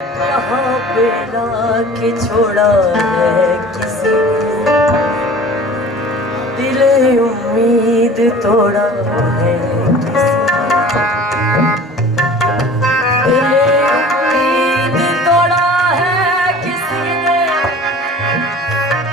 यहाँ पे लाके छोड़ा है किसी ने, दिले उम्मीद तोड़ा है किसी ने, दिले उम्मीद तोड़ा है किसी ने।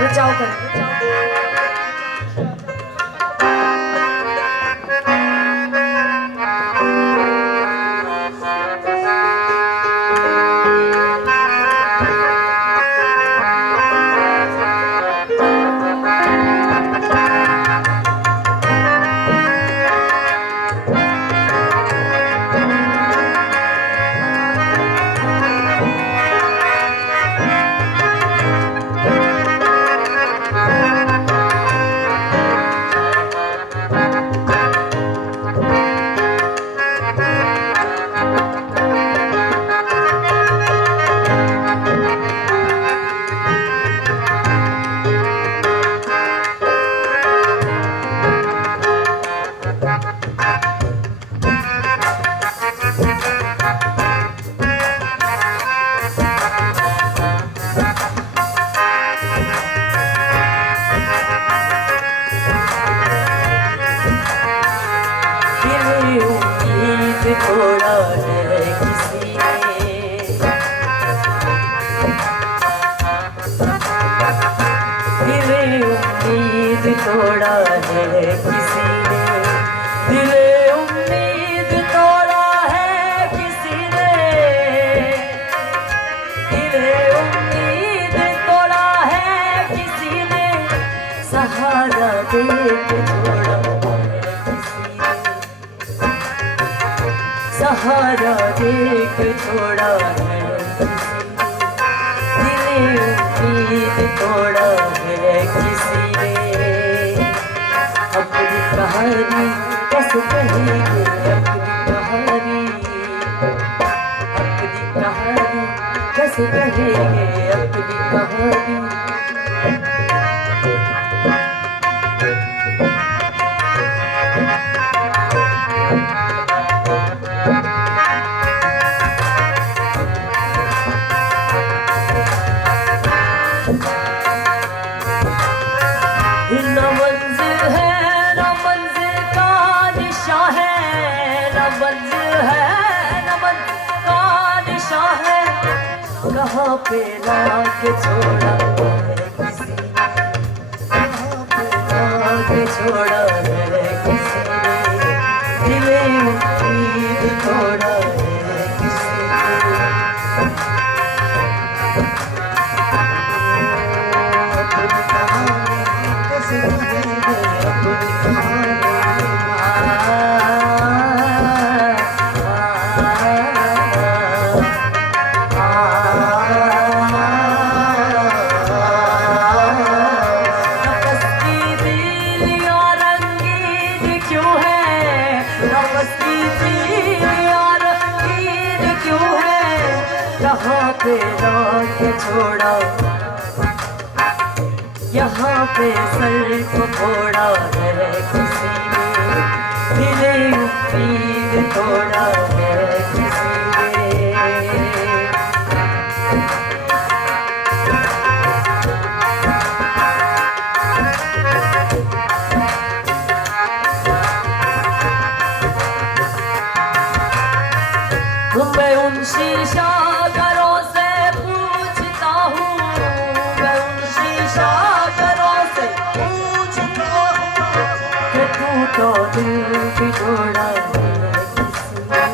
रुचाओ कर थोड़ा है किसी ने, दिले उम्मीद तोड़ा है किसी ने, दिले उम्मीद तोड़ा है किसी ने, दिले उम्मीद तोड़ा है किसी ने, सहारा देके छोड़ा है किसी ने, सहारा देख छोड़ा है किसी ने, दिले उम्मीद तोड़ा है किसी ने। अपनी कहानी कैसे कहेंगे, अपनी कहानी कैसे कहेंगे अपनी कहानी। न मंजिल है न मंजिल का निशा है, न मंजिल है न मंजिल का निशा है, कहाँ पे लाके छोड़ा है किसी ने, कहाँ पे लाके छोड़ा है किसी ने, दिले उम्मीद तोड़ा है किसी ने। यहाँ पे लाके छोड़ा, यहाँ पे सर को फोड़ा है किसी ने, दिले उम्मीद तोड़ा है किसी ने। मैं उन शीशा घरों से पूछता हूँ, मैं उन शीशा घरों से पूछता हूँ कि तू तो दिल भी तोड़ा है किसी ने,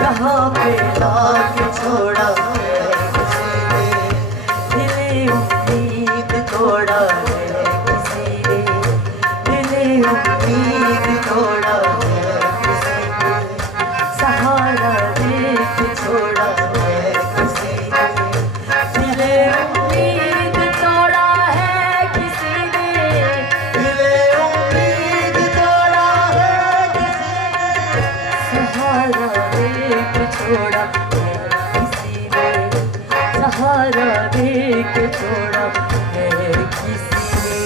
कहाँ पे लाके छोड़ा है किसी ने, दिले उम्मीद तोड़ा है किसी ने, दिले उम्मीद तोड़ा है किसी ने, सहारा देके छोड़ा है किसी ने, दिले उम्मीद तोड़ा है किसी ने, दिले उम्मीद तोड़ा है किसी ने, सहारा देके छोड़ा है किसी ने, सहारा देके छोड़ा है किसी ने।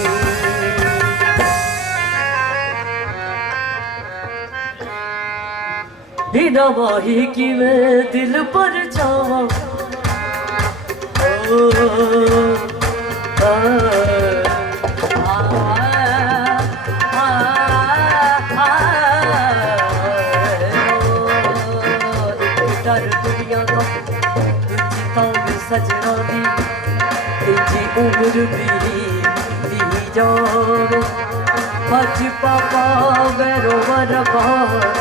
बिना वाही की मैं दिल पर जावा, सजना दी तेजी उम्र भी जावे अज पापा मेरो वरबा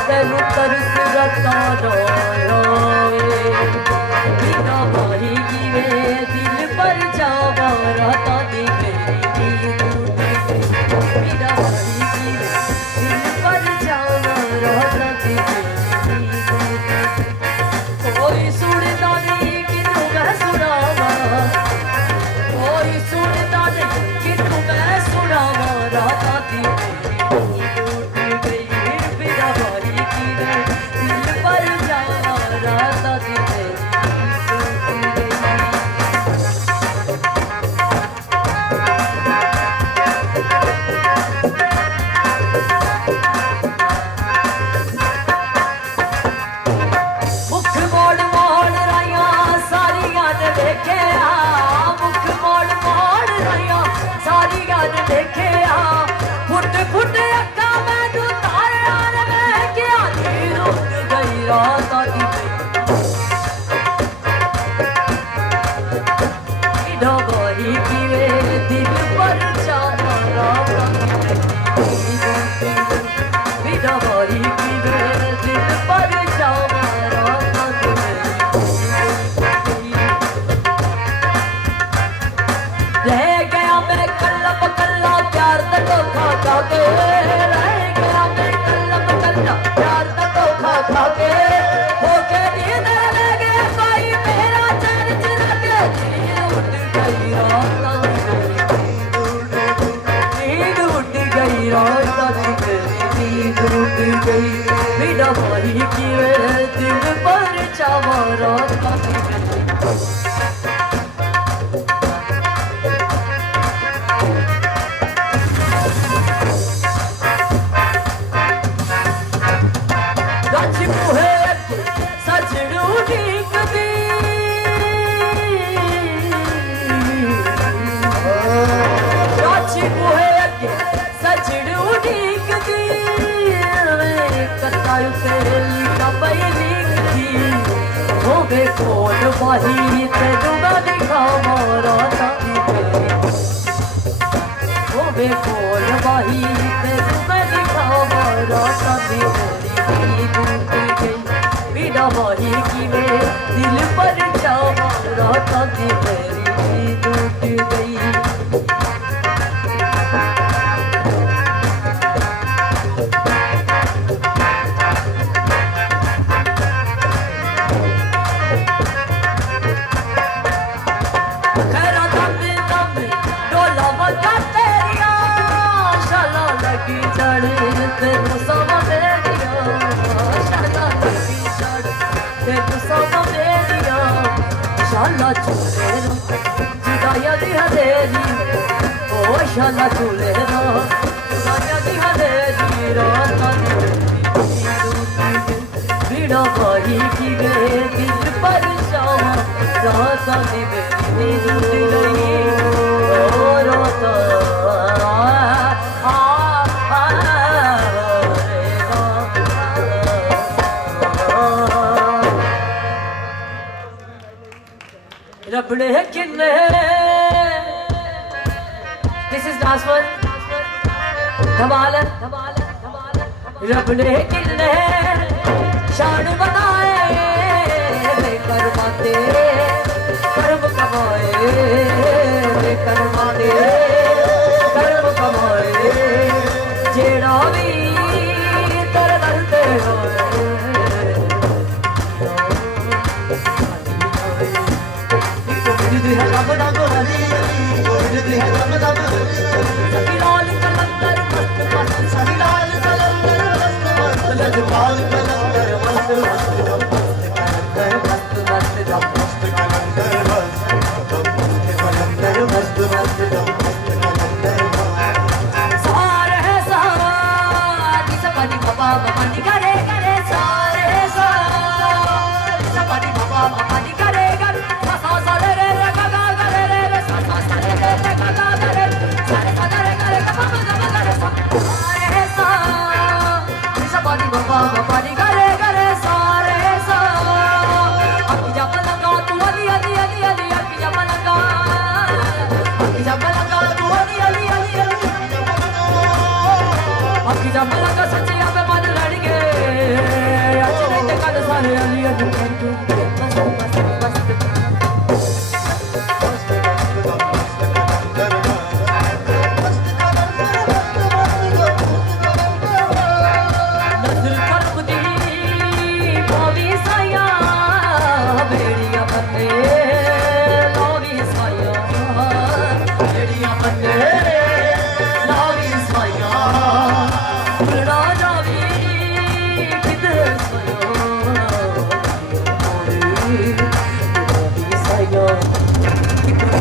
तेनू तरस रता रोए बिना माही गिवे दिल पर जावा राता दी मेरी नींद बिना माही गिवे दिल पर जावा राता दी मेरी नींद कोई सुनता नहीं किनू मैं सुनावा कोई सुनता नहीं किनू मैं सुनावा राता दी मेरी नींद उड़ गई बिना माही गिवे दिल पर जावा राता दी मेरी नींद उड़ गई मुख मोड़ मोड़ राया सारियां ने देखे मुख मोड़ मोड़ राया सारियां ने देखे फुट फुट अक्का मैनू तारा ने मैं क्या नी रुक गई रात दी डोगरी गिरे दिल पर जावा रात दी डोगरी गिरे दिल पर जावा रात दी रह गया मैं कल्लम कल्ला प्यार दा धोखा खा के रह गया मैं कल्लम कल्ला प्यार दा धोखा खा के हो के नींद ले गया कोई मेरा चैन चुरा के नींद उड़ गई रात नींद उड़ गई रात नींद उड़ गई बिना माही गिरे दिल पर जावा रात गच मुहे सजनू ठीक दी गच मुहे सजनू ठीक दी कतार से लिखा पई लिखी होवे कोट माही तेनू मैं दिखावा राता दी होवे कोट माही तेनू मैं दिखावा राता दी नींद उड़ गई बिना माही गिवे दिल पर जावा राता दी मेरी नींद उड़ गई खैरा दम दम डोला बजा तेरिया शाला लगी चढ़ तेनू समा मेरिया शाला लगी चढ़ तेनू समा मेरिया शाला चूले जुदाइया दी हदेरी ओ शाला चूले जुदाइया दी हदेरी रात बिना माही गिरे दिल पर जावा रात दी मेरी नींद उड़ गई ओ रात रबड़े किन्ने दिस इज लास्ट वन धमाल रबड़े किन्ने शान बनाए बेकर्मा दे कर्म कमाए बेकर्मा दे कर्म कमाए जेड़ा भी तेरे दर ते होए लाल कलंदर मस्त मस्त लाल कलंदर मस्त मस्त लाल कलंदर मस्त मस्त मस्त मस्त कलंदर मस्त मस्त सारे है सारा निसपनी बाबा मनी करे करे सारे है सारा निसपनी बाबा मनी करे करे सा सा रे रे गा गा गा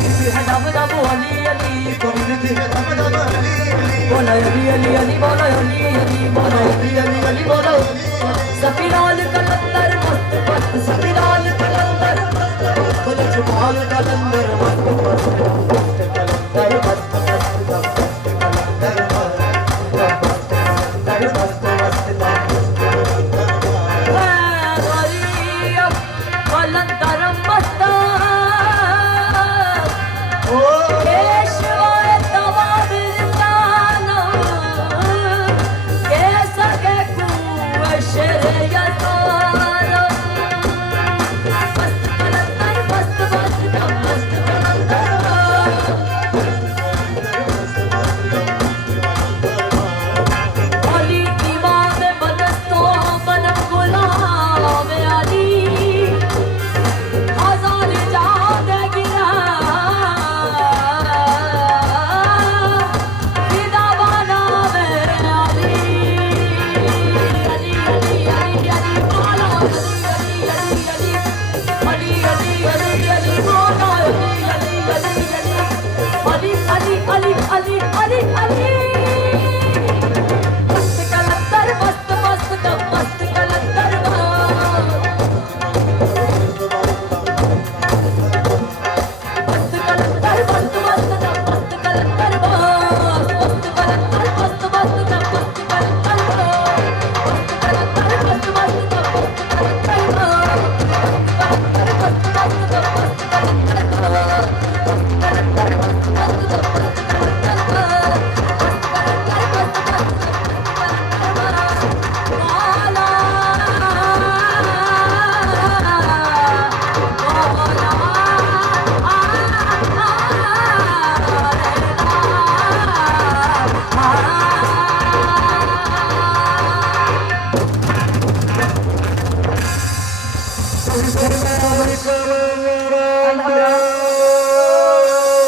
दम दम अली अली community है दम दम अली अली बोलो अली अली अली बोलो अली अली बोलो अली अली अली बोलो सफी लाल कलंदर मस्त मस्त सफी लाल कलंदर बोलो जुबान कलंदर मस्त मस्त कलंदर मस्त मस्त कलंदर मस्त मस्त कलंदर मस्त ओ केशवाय तवा बिरदाना केसर के कुशर यसारा मस्त कलंदर मस्त मस्त मस्त कलंदर अली इमाम बदस्तो बनम गुलाम अली आजाद जाद गिरा फिदा बना में अली अली अली अली अली बोलो अली अली अली अली अली अली बोलो अली अली अली अली अली अली अली मस्त कलंदर मस्त मस्त मस्त कलंदर मस्त कलंदर मस्त मस्त मस्त कलंदर मस्त कलंदर मस्त मस्त मस्त कलंदर मस्त कलंदर मस्त मस्त मस्त कलंदर